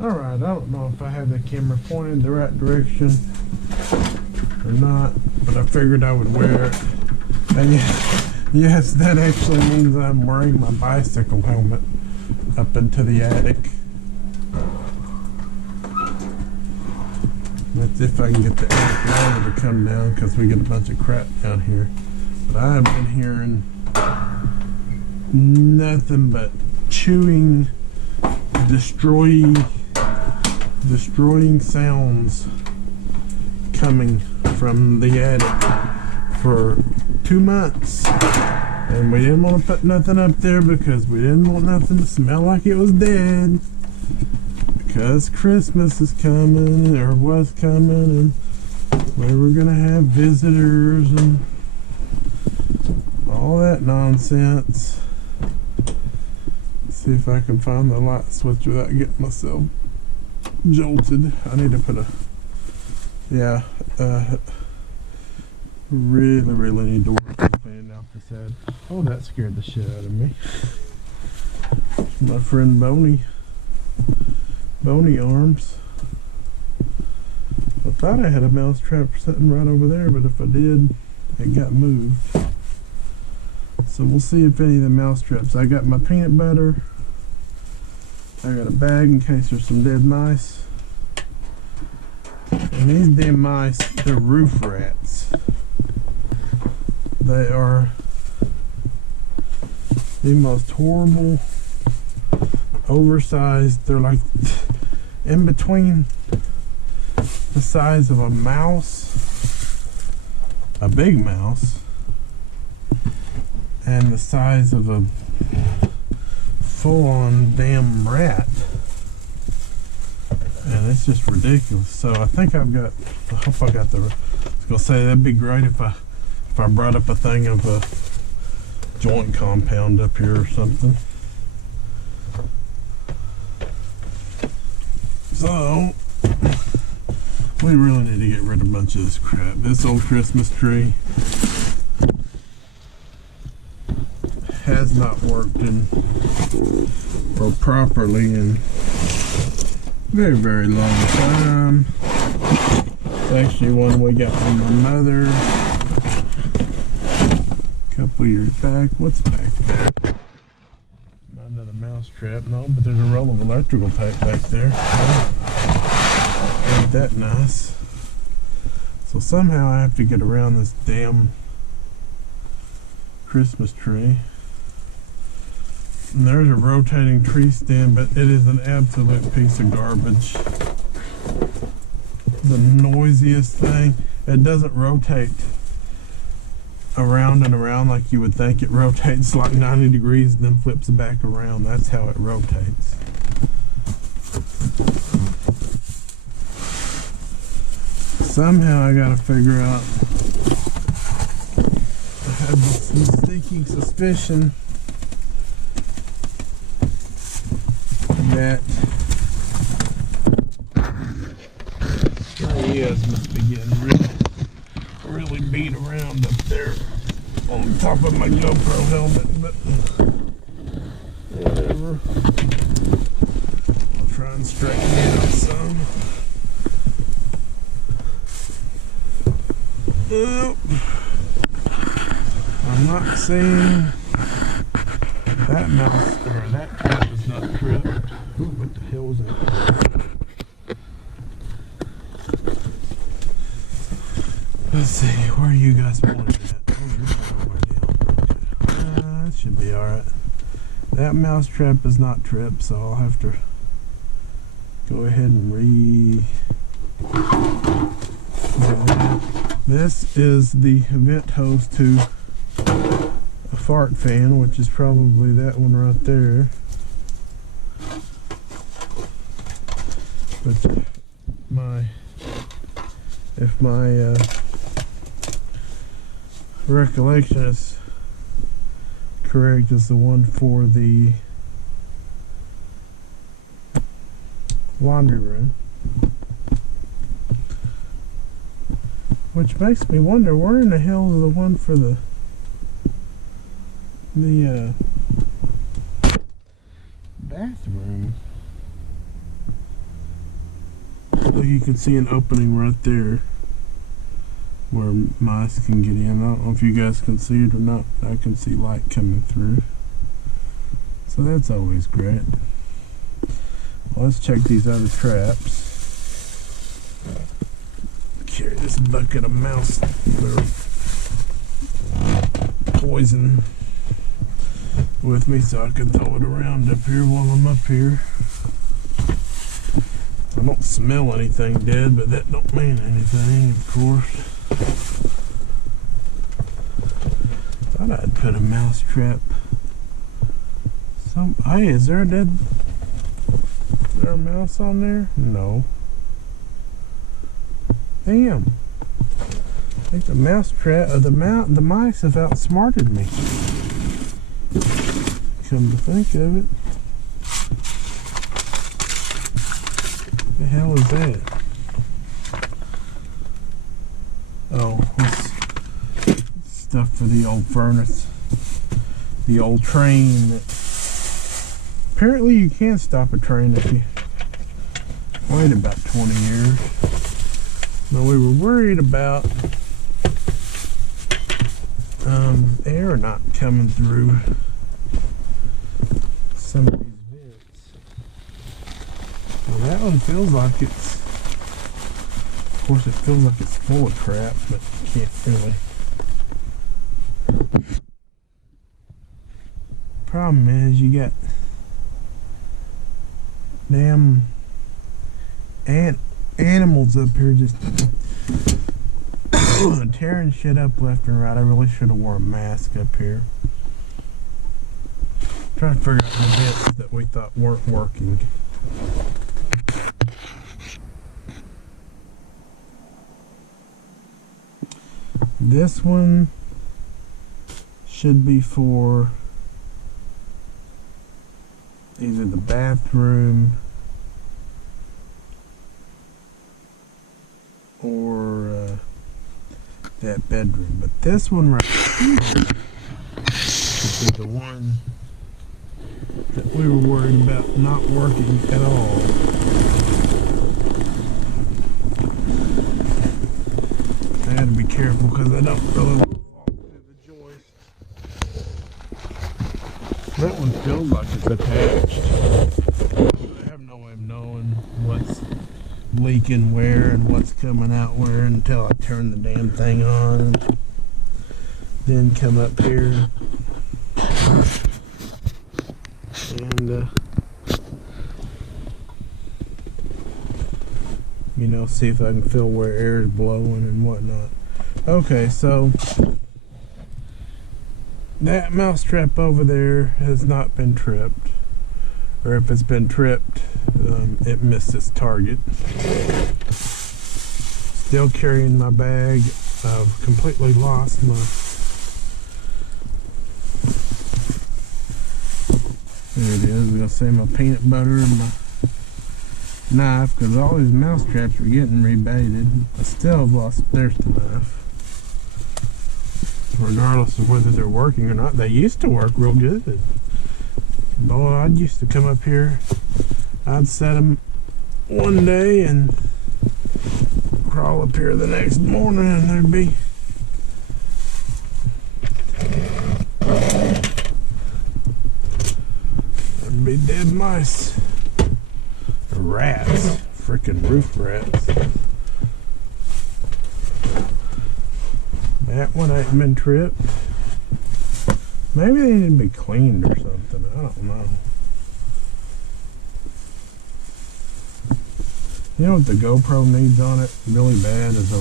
Alright, I don't know if I have the camera pointed the right direction or not, but I figured I would wear it. And yes, that actually means I'm wearing my bicycle helmet up into the attic. That's if I can get the attic ladder to come down, because we get a bunch of crap down here. But I have been hearing nothing but chewing, destroying sounds coming from the attic for 2 months, and we didn't want to put nothing up there because we didn't want nothing to smell like it was dead, because Christmas is coming, or was coming, and we were gonna have visitors and all that nonsense. Let's see if I can find the light switch without getting myself jolted. I need to put a really need to work on cleaning out this head. Oh, that scared the shit out of me. My friend Boney Arms. I thought I had a mouse trap sitting right over there, but if I did, it got moved. So we'll see if any of the mouse traps. I got my peanut butter. I got a bag in case there's some dead mice. And these damn mice, they're roof rats. They are the most horrible, oversized. They're like in between the size of a mouse, a big mouse, and the size of a full-on damn rat. And it's just ridiculous. So I think I hope I got the, I was gonna say that'd be great if I brought up a thing of a joint compound up here or something. So we really need to get rid of a bunch of this crap. This old Christmas tree has not worked properly in very, very long time. It's actually one we got from my mother a couple years back. What's back there? Not another mouse trap, no, but there's a roll of electrical tape back there. Ain't that nice? So somehow I have to get around this damn Christmas tree. And there's a rotating tree stand, but it is an absolute piece of garbage. The noisiest thing. It doesn't rotate around and around like you would think. It rotates like 90 degrees and then flips back around. That's how it rotates. Somehow I gotta figure out. I have this stinking suspicion that my ears must be getting really beat around up there on top of my GoPro helmet, but whatever. I'll try and straighten it out some. Oh, I'm not seeing that mouse, or that cat is not tripped. Ooh, what the hell was that? Let's see, where are you guys pointed at? Oh, you're pointing way down. Okay. That should be alright. That mouse trap is not tripped, so I'll have to go ahead and This is the vent hose to a fart fan, which is probably that one right there. But if my recollection is correct, is the one for the laundry room. Which makes me wonder, where in the hell is the one for the bathroom? Look, you can see an opening right there where mice can get in. I don't know if you guys can see it or not. I can see light coming through. So that's always great. Well, let's check these other traps. Carry this bucket of mouse poison with me so I can throw it around up here while I'm up here. I don't smell anything dead, but that don't mean anything, of course. Thought I'd put a mouse trap. Hey, is there a mouse on there? No. Damn. I think the mouse trap, the mice have outsmarted me. Come to think of it. What the hell is that? Oh, it's stuff for the old furnace. The old train. Apparently you can stop a train if you wait about 20 years. Now we were worried about air not coming through some of these vents. Well, that one feels like it's, of course it feels like it's full of crap, but you can't really. Problem is you got damn animals up here just tearing shit up left and right. I really should have worn a mask up here. Trying to figure out the vents that we thought weren't working. This one should be for either the bathroom or that bedroom. But this one right here should be the one that we were worried about not working at all. I had to be careful because I don't really want to fall through the joist. That one feels like it's attached. I have no way of knowing what's leaking where and what's coming out where until I turn the damn thing on and then come up here and you know, see if I can feel where air is blowing and whatnot. Okay, so that mouse trap over there has not been tripped, or if it's been tripped, it missed its target. Still carrying my bag. I've completely lost my, there it is. I'm gonna say my peanut butter and my knife, because all these mouse traps are getting rebaited. I still have lost, there's the knife. Regardless of whether they're working or not, they used to work real good. Boy, I used to come up here, I'd set them one day and crawl up here the next morning and there'd be dead mice. Rats, freaking roof rats. That one ain't been tripped. Maybe they need to be cleaned or something. I don't know. You know what the GoPro needs on it really bad is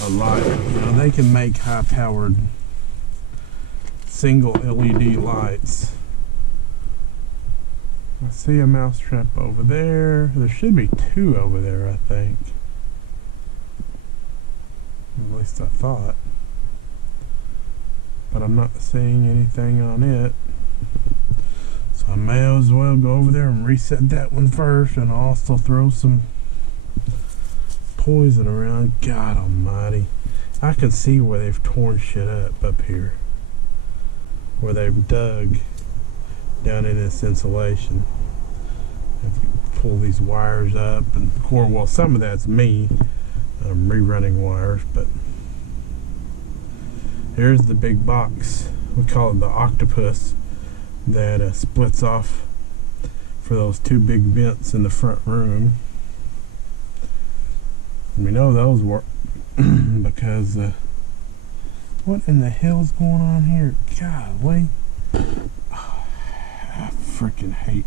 a light. You know, they can make high-powered single LED lights. I see a mouse trap over there. There should be two over there, I think. At least I thought. But I'm not seeing anything on it. So I may as well go over there and reset that one first, and I'll also throw some poison around. God almighty. I can see where they've torn shit up here. Where they've dug down in this insulation. pull these wires up and core. Well, some of that's me rerunning wires, but here's the big box. We call it the octopus that splits off for those two big vents in the front room. And we know those work because what in the hell's going on here? Golly. Oh, I freaking hate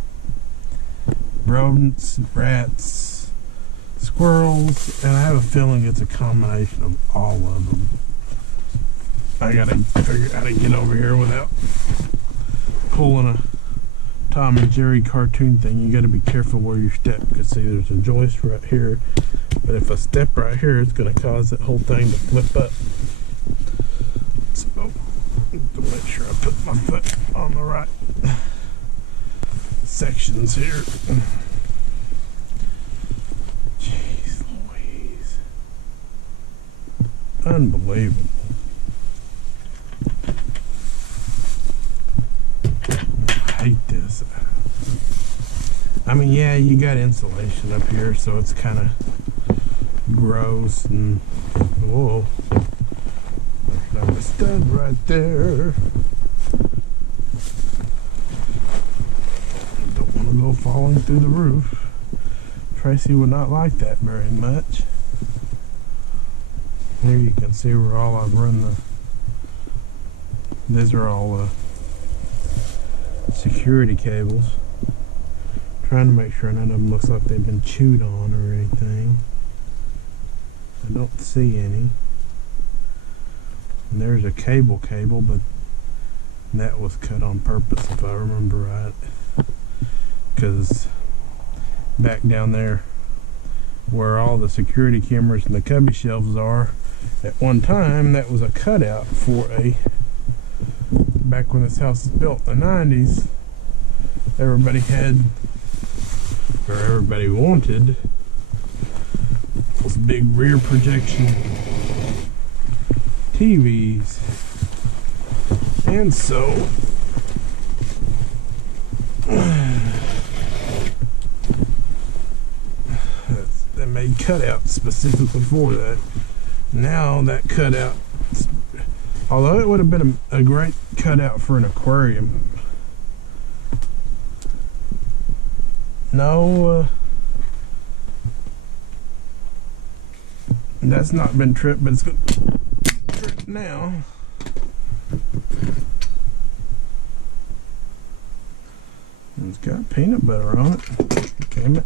rodents, rats, squirrels, and I have a feeling it's a combination of all of them. I gotta figure out how to get over here without pulling a Tom and Jerry cartoon thing. You gotta be careful where you step, because see, there's a joist right here, but if I step right here, it's gonna cause that whole thing to flip up. So, to make sure I put my foot on the right sections here. Jeez Louise. Unbelievable. I hate this. I mean, yeah, you got insulation up here, so it's kind of gross and whoa. There's another stud right there. Don't want to go falling through the roof. Tracy would not like that very much. Here you can see where all I've run the. These are all security cables. Trying to make sure none of them looks like they've been chewed on or anything. I don't see any. And there's a cable, but that was cut on purpose if I remember right. Because back down there where all the security cameras and the cubby shelves are, at one time that was a cutout for back when this house was built in the 90s, everybody had, or everybody wanted, those big rear projection TVs. And so they made cutouts specifically for that. Now that cutout, although it would have been a great cutout for an aquarium, no, that's not been tripped, but it's going to trip now. It's got peanut butter on it. Damn it.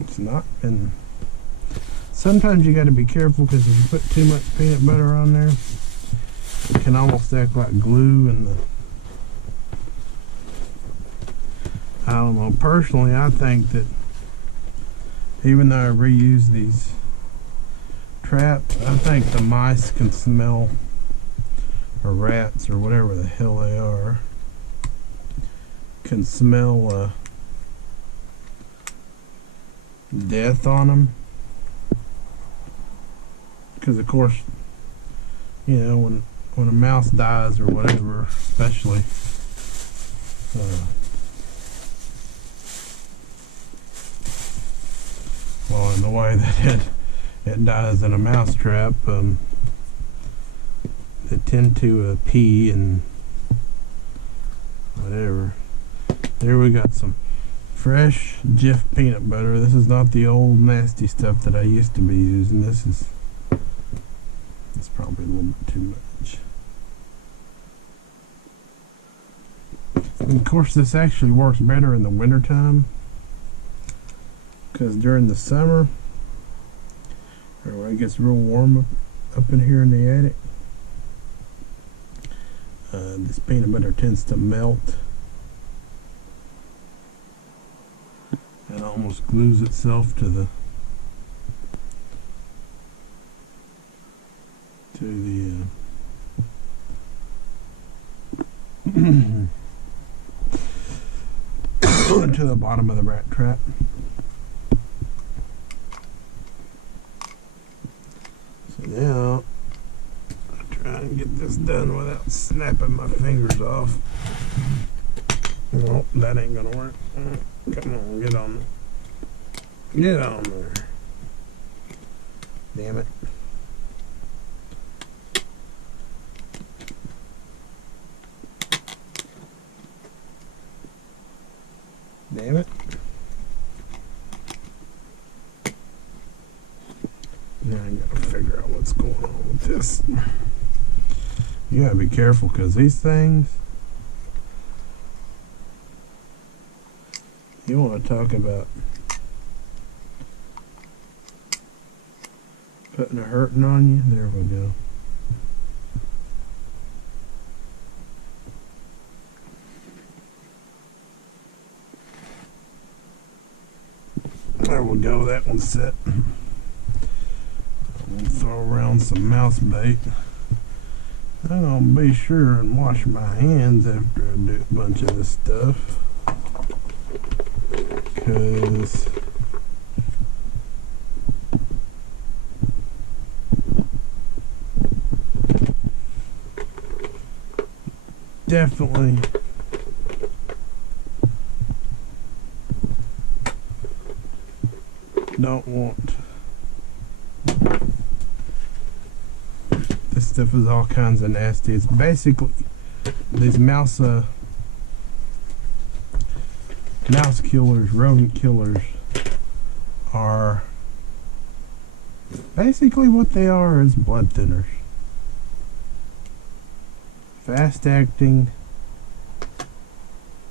It's not been. Sometimes you got to be careful, because if you put too much peanut butter on there, it can almost act like glue. And I don't know. Personally, I think that even though I reuse these traps, I think the mice can smell, or rats, or whatever the hell they are, can smell death on them. Because of course, you know, when a mouse dies or whatever, especially well, in the way that it dies in a mouse trap, they tend to pee and whatever. There we got some fresh Jif peanut butter. This is not the old nasty stuff that I used to be using. This is probably a little bit too much. And of course, this actually works better in the wintertime, because during the summer, or when it gets real warm up in here in the attic, this peanut butter tends to melt and almost glues itself to the to the bottom of the rat trap. So now I try and get this done without snapping my fingers off. Well, that ain't gonna work. Come on, get on there. Get on there. Damn it. Damn it. Now I gotta figure out what's going on with this. You gotta be careful because these things, you want to talk about putting a hurting on you. There we go. There we go, that one's set. I'm gonna throw around some mouse bait. I'm gonna be sure and wash my hands after I do a bunch of this stuff, because definitely don't want. This stuff is all kinds of nasty. It's basically these mouse killers, rodent killers, are basically what they are is blood thinners. Fast acting,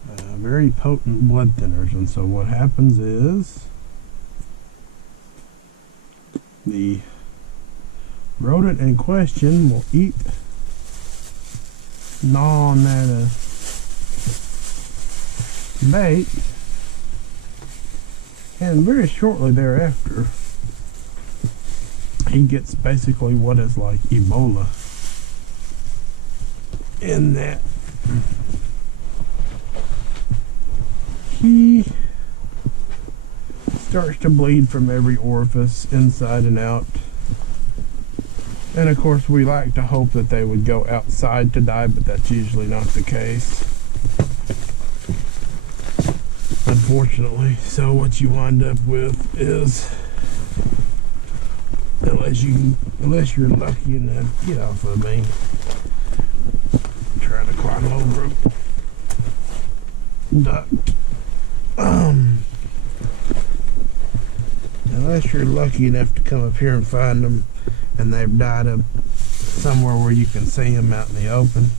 very potent blood thinners. And so what happens is the rodent in question will eat, gnaw on that bait, and very shortly thereafter he gets basically what is like Ebola, in that he starts to bleed from every orifice inside and out. And of course we like to hope that they would go outside to die, but that's usually not the case, unfortunately. So what you wind up with is, unless you're lucky enough, get off of me, I'm trying to climb over a duck. Unless you're lucky enough to come up here and find them and they've died up somewhere where you can see them out in the open,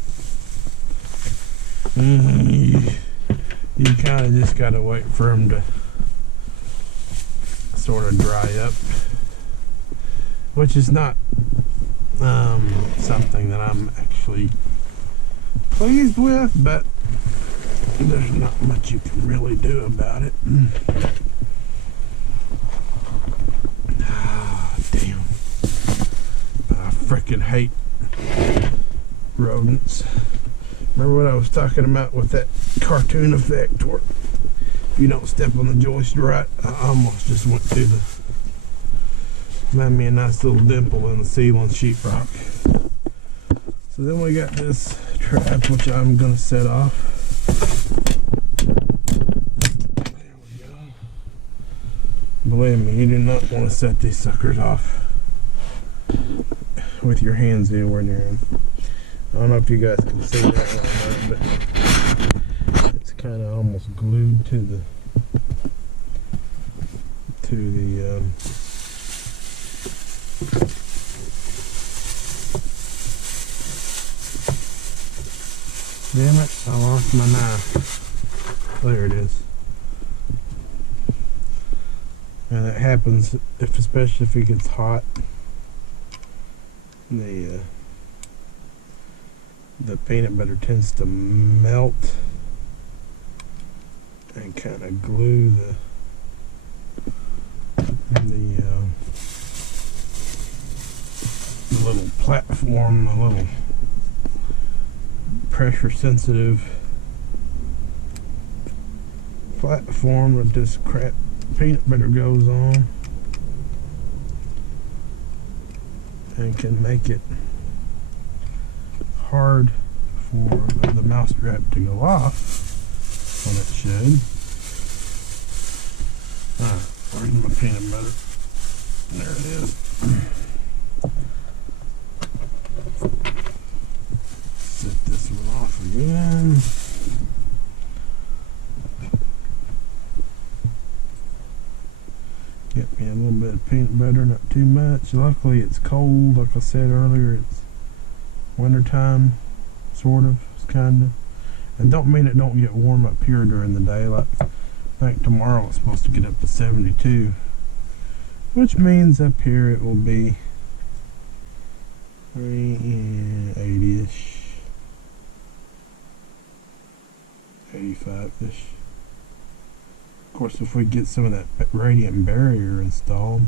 you kind of just got to wait for them to sort of dry up, which is not something that I'm actually pleased with, but there's not much you can really do about it. Damn. I freaking hate rodents. Remember what I was talking about with that cartoon effect where if you don't step on the joist right? I almost just went through made me a nice little dimple in the ceiling sheetrock. So then we got this trap which I'm going to set off. There we go. Believe me, you do not want to set these suckers off with your hands anywhere near them. I don't know if you guys can see that one, but it's kind of almost glued to the damn it, I lost my knife. There it is. And it happens especially if it gets hot. The peanut butter tends to melt and kind of glue the little platform, the little pressure sensitive platform that this crap peanut butter goes on, and can make it hard for the mouse trap to go off. when it should. Alright, where's my peanut butter? There it is. Set this one off again. Get me a little bit of peanut butter, not too much. Luckily it's cold, like I said earlier, it's wintertime, sort of, kinda. And don't mean it don't get warm up here during the day. Like tomorrow it's supposed to get up to 72, which means up here it will be 80-ish, 85-ish. Of course, if we get some of that radiant barrier installed,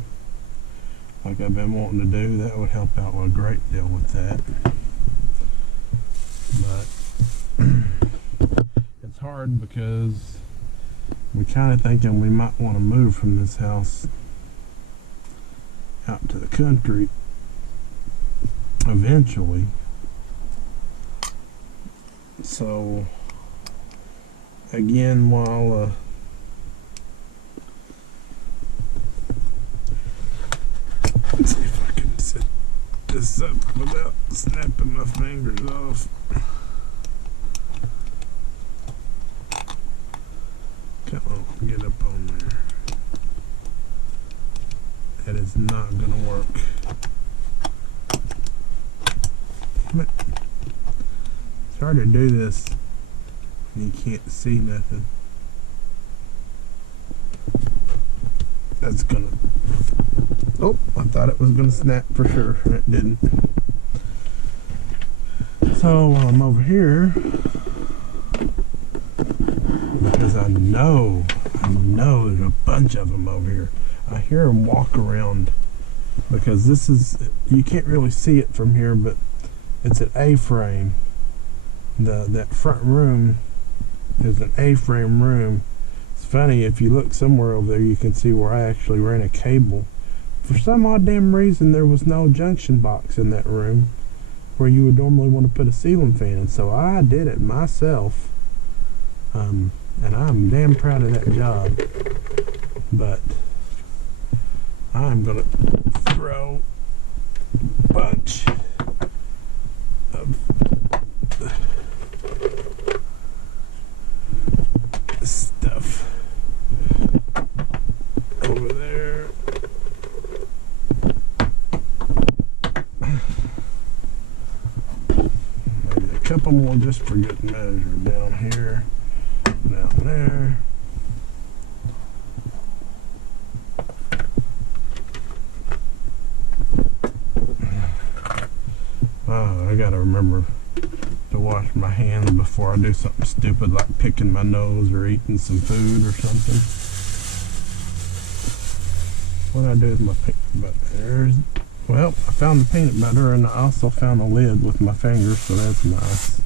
like I've been wanting to do, that would help out a great deal with that. But it's hard because we're kind of thinking we might want to move from this house out to the country eventually. So again, while let's see if I can set this up without snapping my fingers off. Come on, get up on there. That is not gonna work. But it's hard to do this when you can't see nothing. That's gonna... Oh, I thought it was gonna snap for sure. It didn't. So while I'm over here, because I know there's a bunch of them over here. I hear them walk around because this is, you can't really see it from here, but it's an A-frame. That front room is an A-frame room. It's funny, if you look somewhere over there, you can see where I actually ran a cable. For some odd damn reason, there was no junction box in that room where you would normally want to put a ceiling fan in, so I did it myself. And I'm damn proud of that job. But I'm gonna throw a bunch of stuff over there. Maybe a couple more just for good measure down here, down there. I gotta remember to wash my hands before I do something stupid like picking my nose or eating some food or something. What I do with my peanut butter? Well, I found the peanut butter and I also found a lid with my fingers, so that's nice.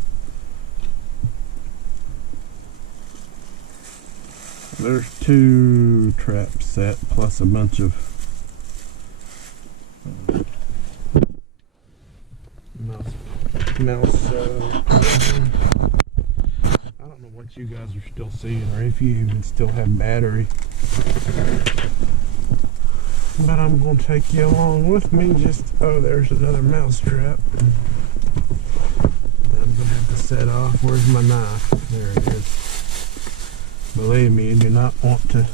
There's 2 traps set plus a bunch of mouse. I don't know what you guys are still seeing or if you even still have battery, but I'm going to take you along with me. Oh, there's another mouse trap. I'm going to have to set off. Where's my knife? There it is. Believe me, you do not want to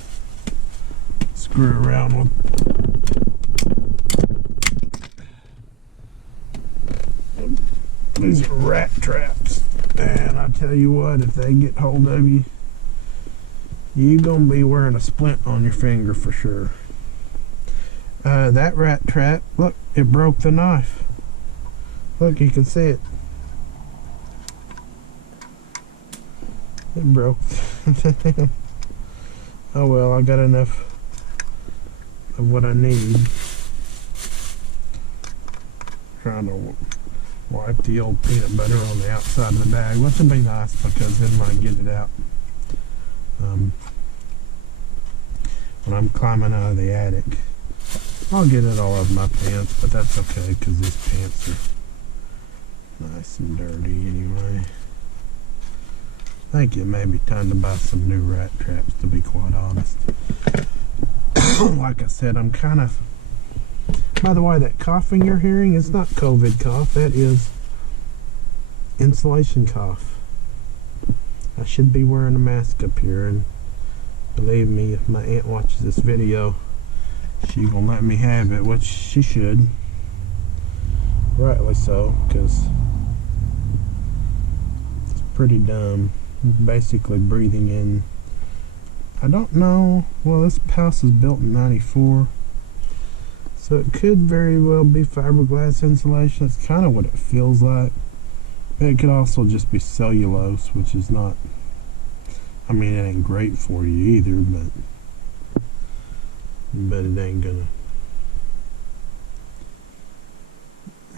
screw around with these rat traps. And I tell you what, if they get hold of you, you're gonna be wearing a splint on your finger for sure. That rat trap, look, it broke the knife. Look, you can see it. It broke. Oh well, I got enough of what I need. Trying to wipe the old peanut butter on the outside of the bag, which would be nice because then when I get it out, when I'm climbing out of the attic, I'll get it all over my pants, but that's okay because these pants are nice and dirty anyway. think it may be time to buy some new rat traps, to be quite honest. Like I said, I'm kind of... By the way, that coughing you're hearing is not COVID cough. That is insulation cough. I should be wearing a mask up here, and believe me, if my aunt watches this video, she gonna let me have it, which she should. Rightly so, because it's pretty dumb. Basically breathing in... I don't know. Well, this house is built in '94. So it could very well be fiberglass insulation. That's kind of what it feels like. But it could also just be cellulose, which is not... I mean, it ain't great for you either, but it ain't gonna...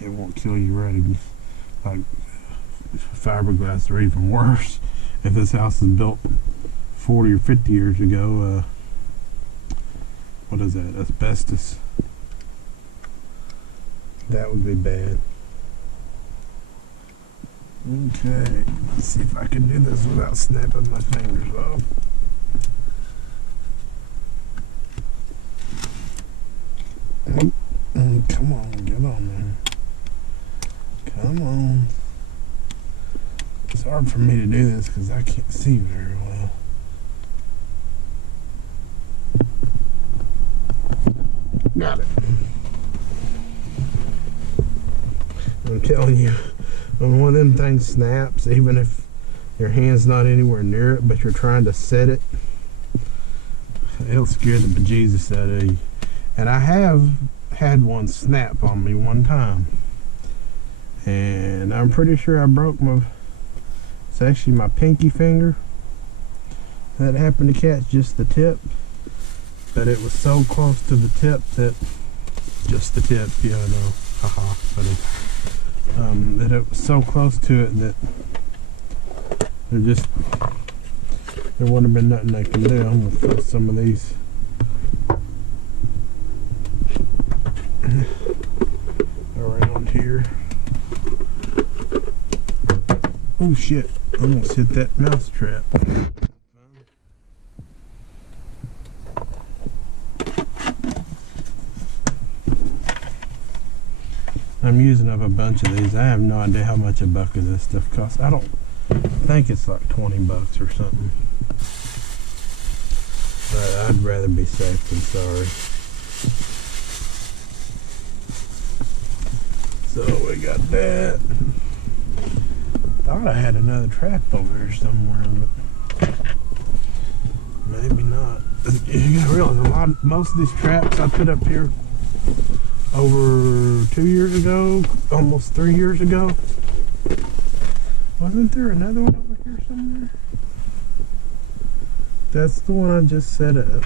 It won't kill you right again. Like, fiberglass or even worse. If this house is built 40 or 50 years ago, what is that? Asbestos. That would be bad. Okay, let's see if I can do this without snapping my fingers off. Come on, get on there. Come on. It's hard for me to do this because I can't see very well. Got it. I'm telling you, when one of them things snaps, even if your hand's not anywhere near it, but you're trying to set it, it'll scare the bejesus out of you. And I have had one snap on me one time, and I'm pretty sure I broke it's actually my pinky finger that happened to catch just the tip, but it was so close to the tip that, just the tip, yeah, I know, haha, funny. That it was so close to it that there wouldn't have been nothing I can do. I'm gonna throw some of these around here. Oh shit, I almost hit that mouse trap. I'm using up a bunch of these. I have no idea how much a bucket of this stuff costs. I don't think it's like 20 bucks or something. But I'd rather be safe than sorry. So we got that. Thought I had another trap over here somewhere, but maybe not. You gotta realize most of these traps I put up here over 2 years ago, almost 3 years ago. Wasn't there another one over here somewhere? That's the one I just set up.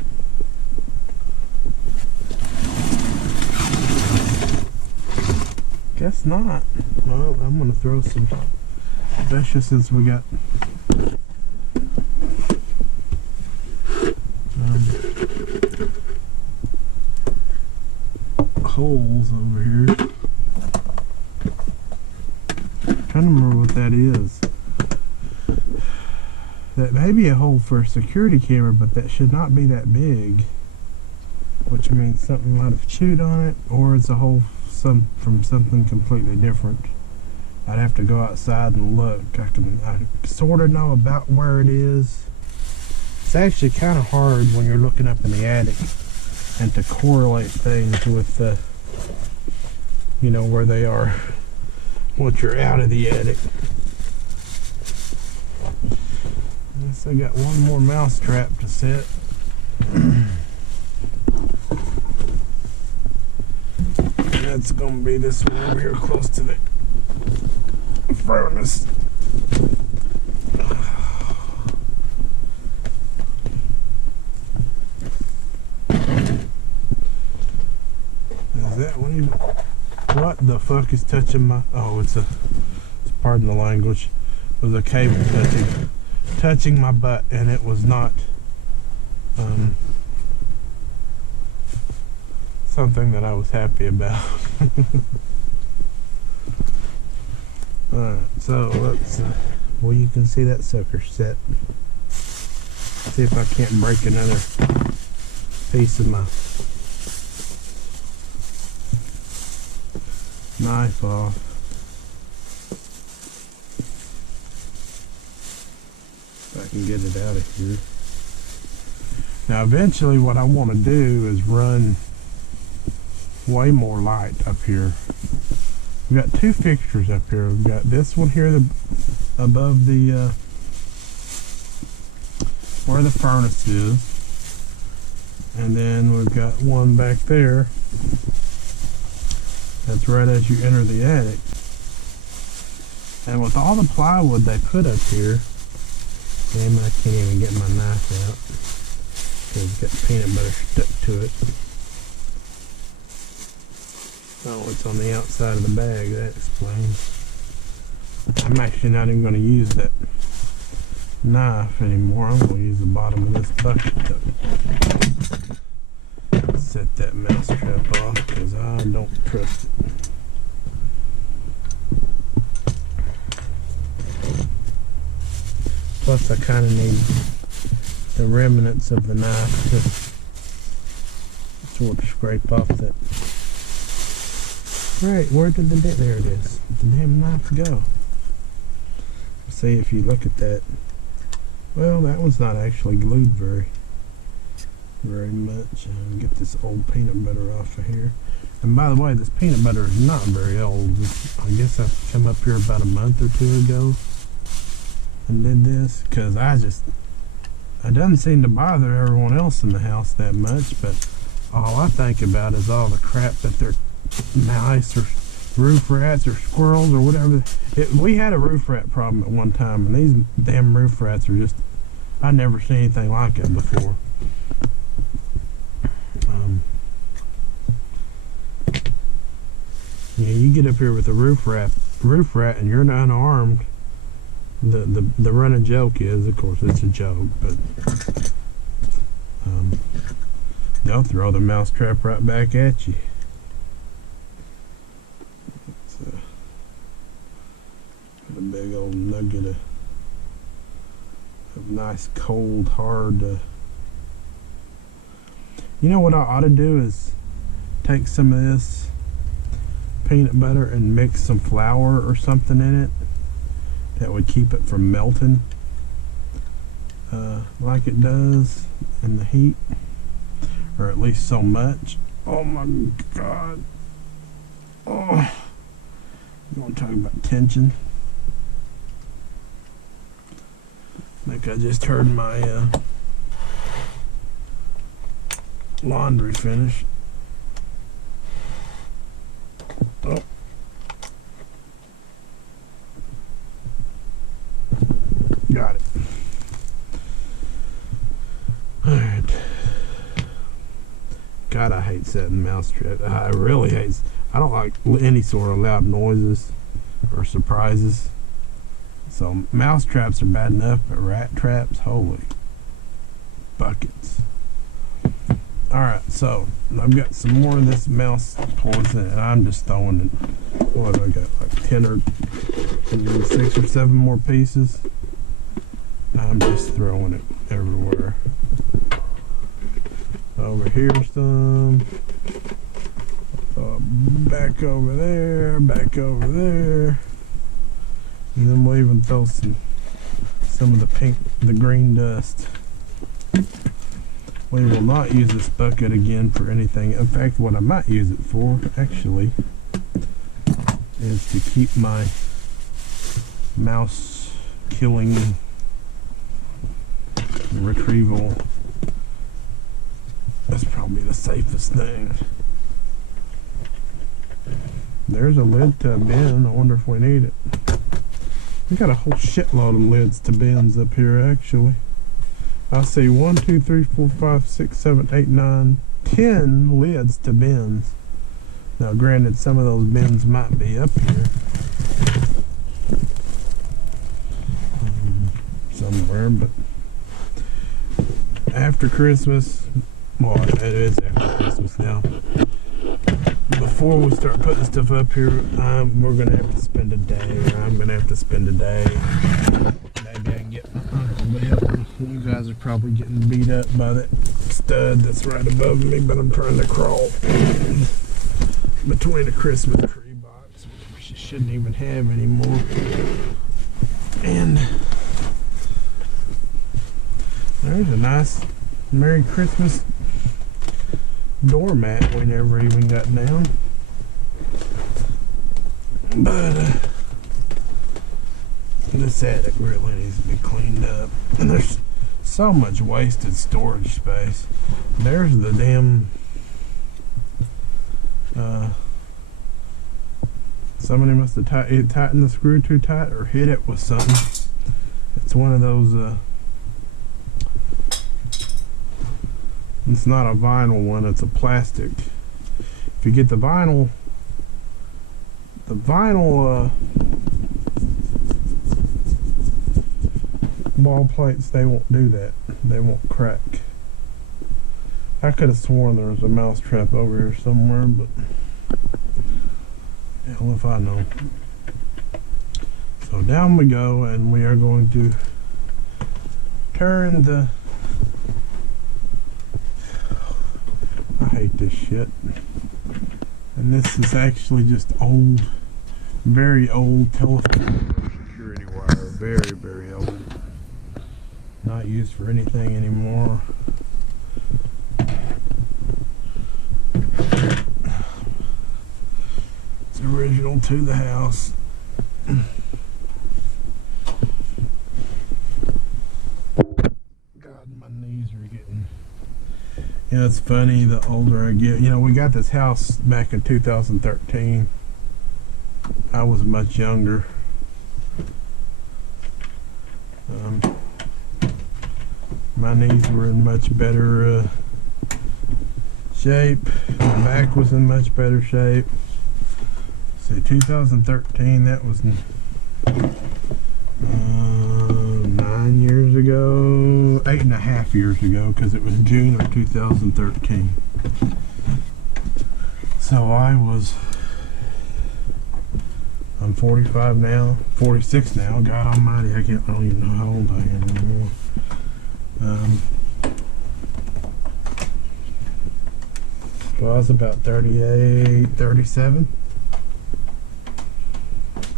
Guess not. Well, I'm gonna throw some, especially since we got holes over here. I'm trying to remember what that is. That may be a hole for a security camera, but that should not be that big, which means something might have chewed on it, or it's a hole from something completely different. I'd have to go outside and look. I sort of know about where it is. It's actually kind of hard when you're looking up in the attic and to correlate things with you know, where they are once you're out of the attic. Guess I got one more mouse trap to set. That's gonna be this one over here close to the furnace. Is that one even? What the fuck is touching my... Oh, pardon the language. It was a cable touching my butt, and it was not something that I was happy about. Alright, so let's Well, you can see that sucker set. See if I can't break another piece of my knife off. If I can get it out of here. Now eventually what I want to do is run way more light up here. We've got two fixtures up here. We've got this one here above the where the furnace is, and then we've got one back there that's right as you enter the attic. And with all the plywood they put up here, damn, I can't even get my knife out because it's got peanut butter stuck to it. Oh, it's on the outside of the bag. That explains. I'm actually not even going to use that knife anymore. I'm going to use the bottom of this bucket to set that mouse trap off because I don't trust it. Plus I kind of need the remnants of the knife to sort of scrape off that. Right, where did there it is. The damn knife go? See, if you look at that, well, that one's not actually glued very much. Get this old peanut butter off of here. And by the way, this peanut butter is not very old. I guess I've come up here about a month or two ago and did this because it doesn't seem to bother everyone else in the house that much, but all I think about is all the crap that they're mice or roof rats or squirrels or whatever. We had a roof rat problem at one time, and these damn roof rats are just, I've never seen anything like it before. Yeah, you get up here with a roof rat and you're not unarmed. The running joke is, of course it's a joke, but they'll throw the mouse trap right back at you. A big old nugget of nice cold hard you know what I ought to do is take some of this peanut butter and mix some flour or something in it that would keep it from melting like it does in the heat, or at least so much. Oh my god. Oh, you want to talk about tension? I think I just heard my laundry finish. Oh. Got it. Alright. God, I hate setting mouse traps. I really hate. I don't like any sort of loud noises or surprises. So mouse traps are bad enough, but rat traps, holy buckets. Alright, so I've got some more of this mouse poison, and I'm just throwing it. What have I got? Like 10 or 6 or 7 more pieces. I'm just throwing it everywhere. Over here some. Back over there, back over there. And then we'll even throw some of the green dust. We will not use this bucket again for anything. In fact, what I might use it for, actually, is to keep my mouse killing retrieval. That's probably the safest thing. There's a lid to a bin. I wonder if we need it. We got a whole shitload of lids to bins up here, actually. I see 1, 2, 3, 4, 5, 6, 7, 8, 9, 10 lids to bins. Now, granted, some of those bins might be up here somewhere, but after Christmas, well, it is after Christmas now. before we start putting stuff up here, we're gonna have to spend a day, or I'm gonna have to spend a day. Maybe I can get my uncle to help me. You guys are probably getting beat up by that stud that's right above me, but I'm trying to crawl between a Christmas tree box, which we shouldn't even have anymore, and there's a nice Merry Christmas doormat we never even got down. But this attic really needs to be cleaned up. And there's so much wasted storage space. There's the damn somebody must have tightened the screw too tight or hit it with something. It's one of those it's not a vinyl one, it's a plastic. If you get the vinyl wall plates, they won't do that. They won't crack. I could have sworn there was a mouse trap over here somewhere, but hell if I know. So down we go, and we are going to turn the... I hate this shit. And this is actually just old, very old telephone security wire. Very, very old. Not used for anything anymore. It's original to the house. God, my knees are getting... You know, it's funny, the older I get, you know, we got this house back in 2013. I was much younger. My knees were in much better shape. My back was in much better shape. See, 2013, that was 9 years ago, 8.5 years ago, because it was June of 2013. So I'm 45 now, 46 now. God almighty, I don't even know how old I am anymore. So I was about 38, 37.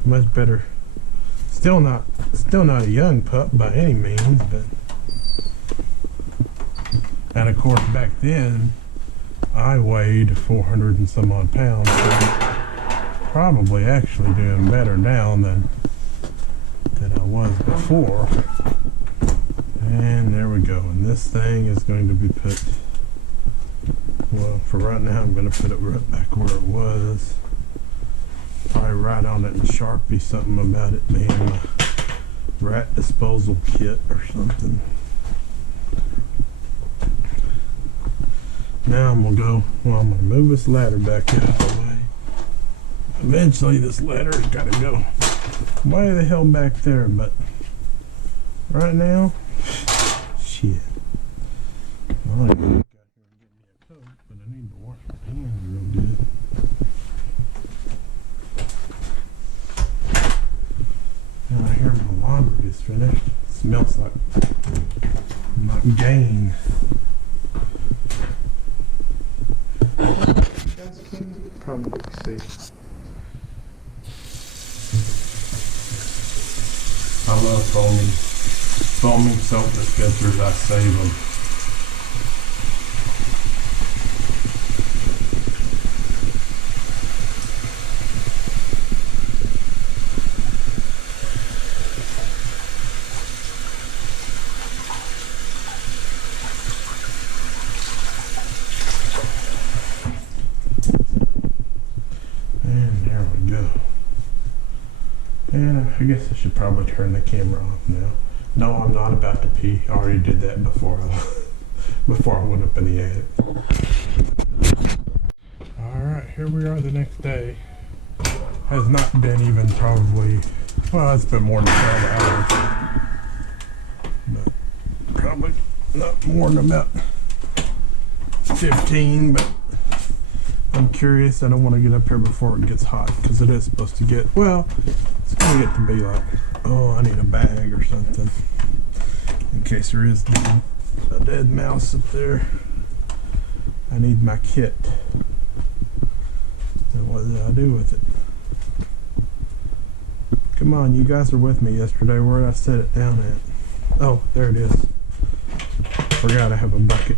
Much better. Still not a young pup by any means, but, and of course back then I weighed 400 and some odd pounds, so probably actually doing better now than I was before. And there we go, and this thing is going to be put, well, for right now I'm going to put it right back where it was. Probably write on it in Sharpie something about it being a rat disposal kit or something. Now I'm going to move this ladder back out of the way. Eventually this ladder's got to go way the hell back there, but right now, shit. Well, I got here and get me a coat, but I need to wash my hands real good. Now I hear my laundry is finished. It smells like gain. Probably see. I love foaming soap dispensers. I save them. And I guess I should probably turn the camera off now. No, I'm not about to pee. I already did that before I went up in the attic. Alright, here we are the next day. Has not been even probably, well, it's been more than 12 hours. But probably not more than about 15, but I'm curious. I don't want to get up here before it gets hot because it is supposed to get, well, it's going to get to be like, oh, I need a bag or something in case there is a dead mouse up there. I need my kit. And what did I do with it? Come on, you guys are with me yesterday. Where did I set it down at? Oh, there it is. Forgot I have a bucket.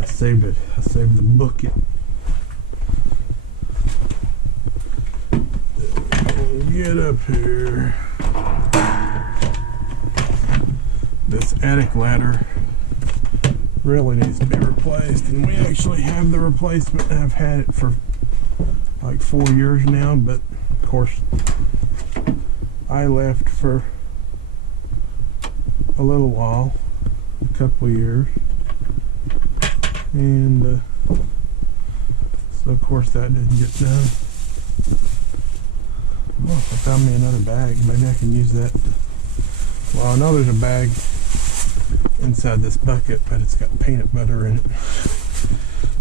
I saved it. I saved the bucket. Get up here. This attic ladder really needs to be replaced, and we actually have the replacement. I've had it for like 4 years now, but of course I left for a little while, a couple of years, and so of course that didn't get done. Oh, I found me another bag. Maybe I can use that. Well, I know there's a bag inside this bucket, but it's got peanut butter in it,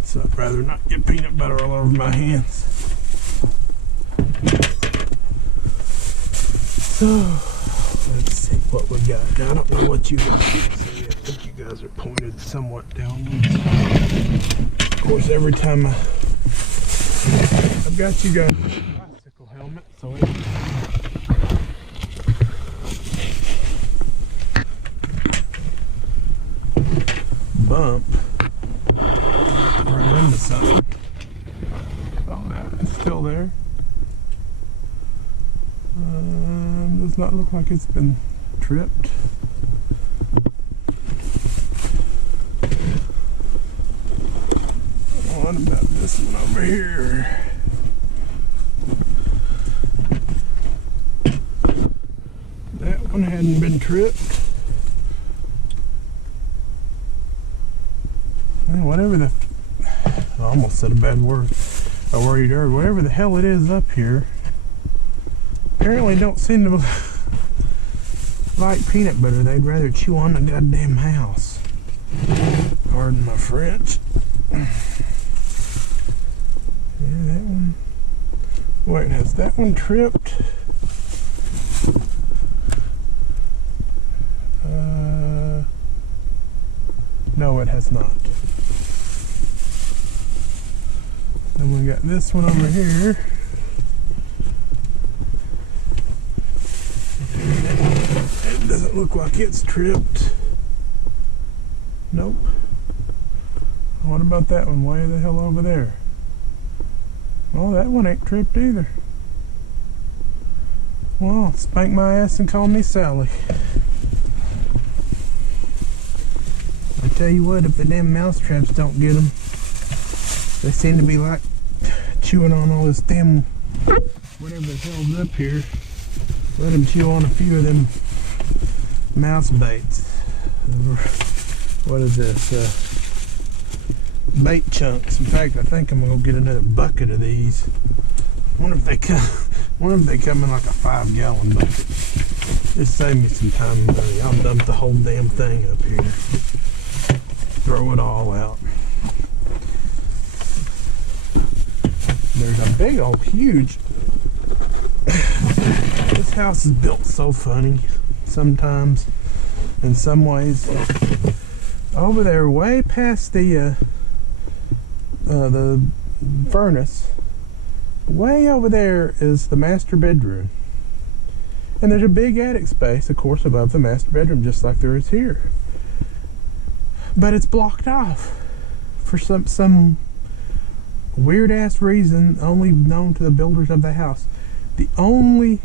so I'd rather not get peanut butter all over my hands. So let's see what we got. Now, I don't know what you guys can see. I think you guys are pointed somewhat downwards. Of course, every time I've got you guys a bicycle helmet, so bump right into something. Oh, it's still there. Does not look like it's been tripped. What about this one over here? That one hadn't been tripped. Whatever the, I almost said a bad word, a worried word. Whatever the hell it is up here, apparently don't seem to like peanut butter. They'd rather chew on the goddamn house. Pardon my French. Yeah, that one. Wait, has that one tripped? No, it has not. And we got this one over here. It doesn't look like it's tripped. Nope. What about that one? Way the hell over there? Well, that one ain't tripped either. Well, spank my ass and call me Sally. I tell you what, if the damn mouse traps don't get them, they seem to be like chewing on all this damn whatever the hell's up here. Let them chew on a few of them mouse baits. What is this? Bait chunks. In fact, I think I'm gonna get another bucket of these. Wonder if they come in like a 5-gallon bucket. Just save me some time and money. I'll dump the whole damn thing up here. Throw it all out. There's a big old huge. This house is built so funny sometimes, in some ways. Over there, way past the furnace, way over there is the master bedroom. And there's a big attic space, of course, above the master bedroom, just like there is here. But it's blocked off for some weird ass reason only known to the builders of the house. The only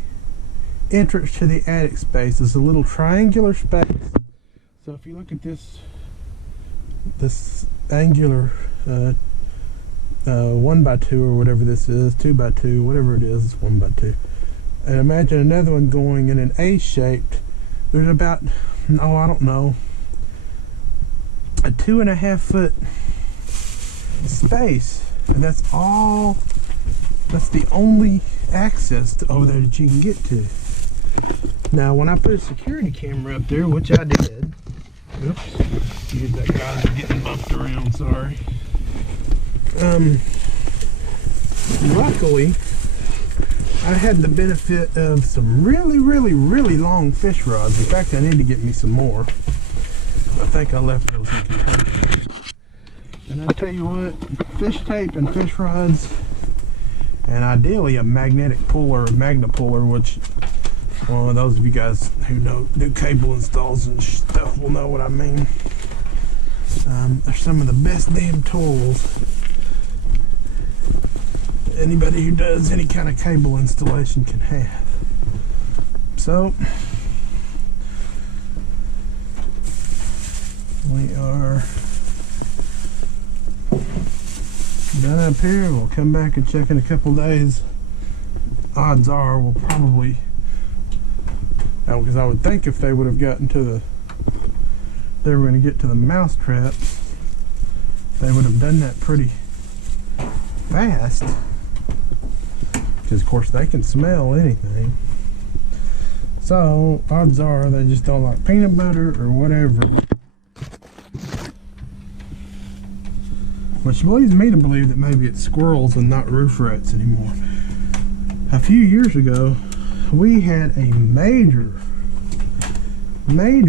entrance to the attic space is a little triangular space. So if you look at this angular 1x2 or whatever this is, 2x2, whatever it is, it's 1x2. And imagine another one going in an A-shaped. There's about, oh, I don't know, a 2.5 foot space, and that's all. That's the only access to over there that you can get to. Now, when I put a security camera up there, which I did, oops, excuse that guy getting bumped around. Sorry. Luckily, I had the benefit of some really, really, really long fish rods. In fact, I need to get me some more. I think I left those in Kentucky. And I tell you what, fish tape and fish rods, and ideally a magnetic puller, magna puller, which well, those of you guys who do cable installs and stuff will know what I mean. They're some of the best damn tools anybody who does any kind of cable installation can have. So we are done up here. We'll come back and check in a couple days. Odds are we'll probably, because I would think if they would have gotten to they were going to get to the mouse traps, they would have done that pretty fast. Because of course they can smell anything. So odds are they just don't like peanut butter or whatever. Which leads me to believe that maybe it's squirrels and not roof rats anymore. A few years ago, we had a major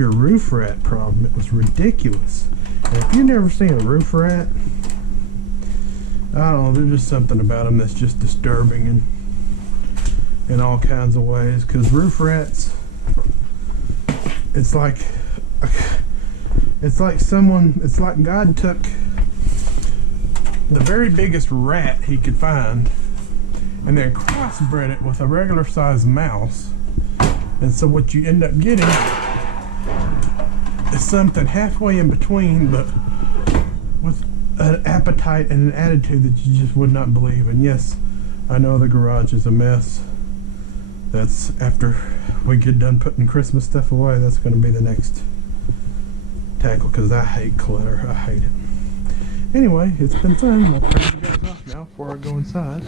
roof rat problem. It was ridiculous. And if you've never seen a roof rat, I don't know, there's just something about them that's just disturbing in all kinds of ways. Because roof rats, it's like God took the very biggest rat he could find and then crossbred it with a regular sized mouse. And so what you end up getting is something halfway in between, but with an appetite and an attitude that you just would not believe. And yes, I know the garage is a mess. That's after we get done putting Christmas stuff away, that's going to be the next tackle, because I hate clutter. I hate it. Anyway, it's been fun. I'll turn you guys off now before I go inside.